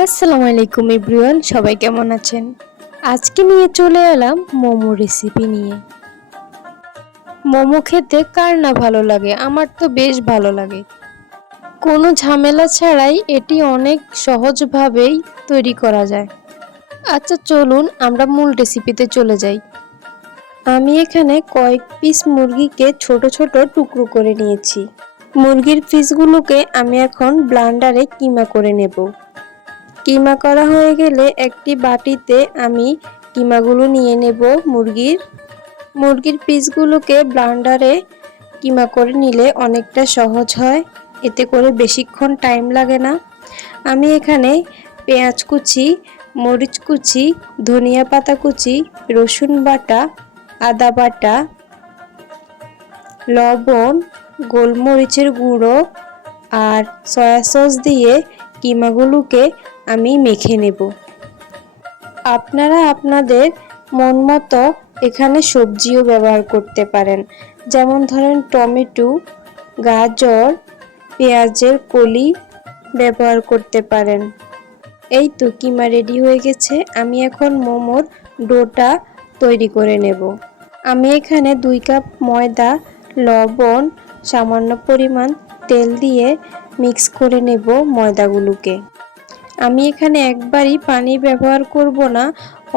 আসসালামু আলাইকুম এভরিওয়ান, সবাই কেমন আছেন? আজকে নিয়ে চলে এলাম মোমো রেসিপি নিয়ে। মোমো খেতে কার না ভালো লাগে? আমার তো বেশ ভালো লাগে। কোনো ঝামেলা ছাড়াই এটি অনেক সহজভাবেই তৈরি করা যায়। আচ্ছা চলুন আমরা মূল রেসিপিতে চলে যাই। আমি এখানে কয়েক পিস মুরগিকে ছোট ছোট টুকরো করে নিয়েছি। মুরগির পিসগুলোকে আমি এখন ব্লেন্ডারে কিমা করে নেব। কিমা করা হয়ে গেলে একটি বাটিতে আমি কিমাগুলো নিয়ে নেব। মুরগির পিসগুলোকে ব্লেন্ডারে কিমা করে নিলে অনেকটা সহজ হয়, এতে করে বেশিক্ষণ টাইম লাগে না। আমি এখানে পেঁয়াজ কুচি, মরিচ কুচি, ধনিয়া পাতা কুচি, রসুন বাটা, আদা বাটা, লবণ, গোলমরিচের গুঁড়ো আর সয়া সস দিয়ে কিমাগুলোকে আমি মেখে নেব। আপনারা আপনাদের মন মতো এখানে সবজিও ব্যবহার করতে পারেন, যেমন ধরেন টমেটো, গাজর, পেঁয়াজের কলি ব্যবহার করতে পারেন। এই তো কিমা রেডি হয়ে গেছে। আমি এখন মোমোর ডোটা তৈরি করে নেব। আমি এখানে 2 কাপ ময়দা, লবণ, সামান্য পরিমাণ তেল দিয়ে মিক্স করে নেব ময়দাগুলোকে। আমি এখানে একবারই পানি ব্যবহার করব না,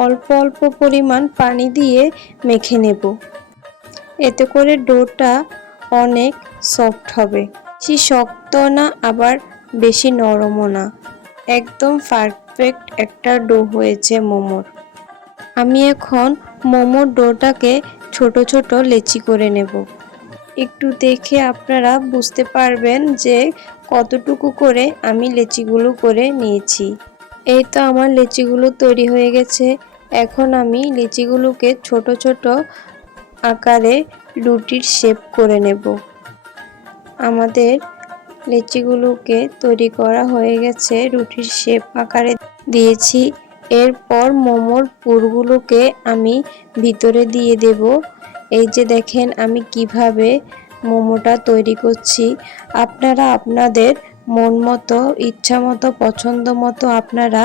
অল্প অল্প পরিমাণ পানি দিয়ে মেখে নেব। এতে করে ডোটা অনেক সফট হবে, বেশি শক্ত না আবার বেশি নরমও না, একদম পারফেক্ট একটা ডো হয়েছে মোমোর। আমি এখন মোমোর ডোটাকে ছোট ছোট লেচি করে নেব। একটু দেখে আপনারা বুঝতে পারবেন যে কতটুকু করে আমি লেচিগুলো করে নিয়েছি। এই তো আমার লেচিগুলো তৈরি হয়ে গেছে। এখন আমি লেচিগুলোকে ছোট ছোট আকারে রুটির শেপ করে নেব। আমাদের লেচিগুলোকে তৈরি করা হয়ে গেছে, রুটির শেপ আকারে দিয়েছি। এরপর মোমোর পুরগুলোকে আমি ভিতরে দিয়ে দেব। এই যে দেখেন আমি কিভাবে মোমোটা তৈরি করছি। আপনারা আপনাদের মন মতো, ইচ্ছা মতো, পছন্দ মতো আপনারা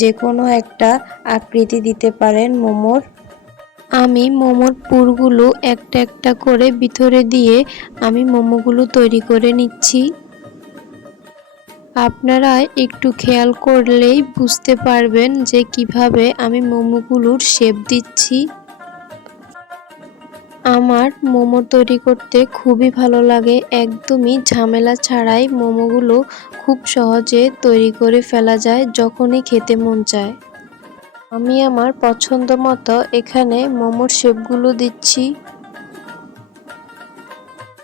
যে কোনো একটা আকৃতি দিতে পারেন মোমোর। আমি মোমোর পুরগুলো একটা একটা করে ভিতরে দিয়ে আমি মোমোগুলো তৈরি করে নিচ্ছি। আপনারা একটু খেয়াল করলেই বুঝতে পারবেন যে কিভাবে আমি মোমোগুলোর শেপ দিচ্ছি। আমার মোমো তৈরি করতে খুবই ভালো লাগে, একদমই ঝামেলা ছাড়াই মোমোগুলো খুব সহজে তৈরি করে ফেলা যায় যখনই খেতে মন চায়। আমি আমার পছন্দ মতো এখানে মোমোর শেপগুলো দিচ্ছি।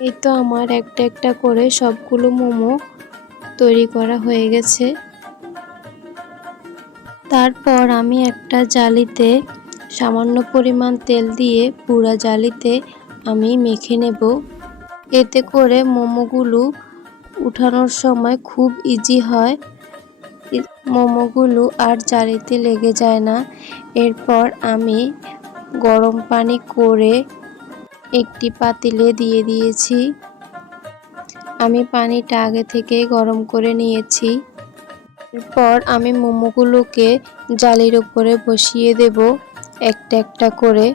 এই তো আমার একটা একটা করে সবগুলো মোমো তৈরি করা হয়ে গেছে। তারপর আমি একটা জালিতে সামান্য পরিমাণ তেল দিয়ে পুরা জালিতে আমি মেখে নেব। এতে করে মোমোগুলো উঠানোর সময় খুব ইজি হয়, মোমোগুলো আর জালিতে লেগে যায় না। এরপর আমি গরম পানি করে একটি পাতিলে দিয়ে দিয়েছি। আমি পানিটা আগে থেকেই গরম করে নিয়েছি। এরপর আমি মোমোগুলোকে জালির উপরে বসিয়ে দেব একটা একটা করে।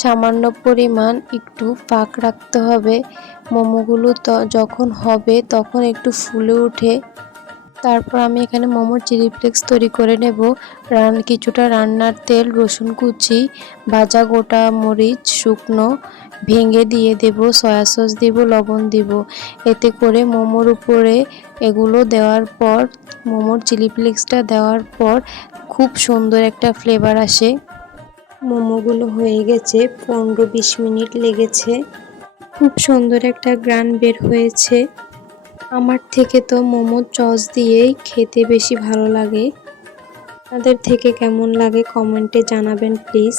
সামান্য পরিমাণ একটু ফাঁক রাখতে হবে, মোমোগুলো তো যখন হবে তখন একটু ফুলে ওঠে। তারপর আমি এখানে মোমোর চিলি ফ্লেক্স তৈরি করে নেব। কিছুটা রান্নার তেল, রসুন কুচি, ভাজা গোটা মরিচ শুকনো ভেঙে দিয়ে দেব, সয়া সস দেব, লবণ দেব। এতে করে মোমোর উপরে এগুলো দেওয়ার পর, মোমোর চিলি ফ্লেক্সটা দেওয়ার পর খুব সুন্দর একটা ফ্লেভার আসে। মোমোগুলো হয়ে গেছে, 15-20 মিনিট লেগেছে। খুব সুন্দর একটা গ্রান বের হয়েছে। আমার থেকে তো মোমো সস দিয়েই খেতে বেশি ভালো লাগে। আপনাদের থেকে কেমন লাগে কমেন্টে জানাবেন প্লিজ।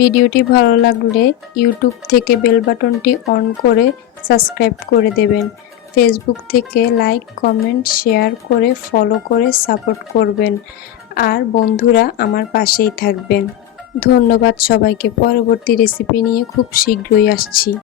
ভিডিওটি ভালো লাগলে ইউটিউব থেকে বেল বাটনটি অন করে সাবস্ক্রাইব করে দেবেন। ফেসবুক থেকে লাইক, কমেন্ট, শেয়ার করে ফলো করে সাপোর্ট করবেন। আর বন্ধুরা আমার পাশেই থাকবেন। ধন্যবাদ সবাইকে। পরবর্তী রেসিপি নিয়ে খুব শীঘ্রই আসছি।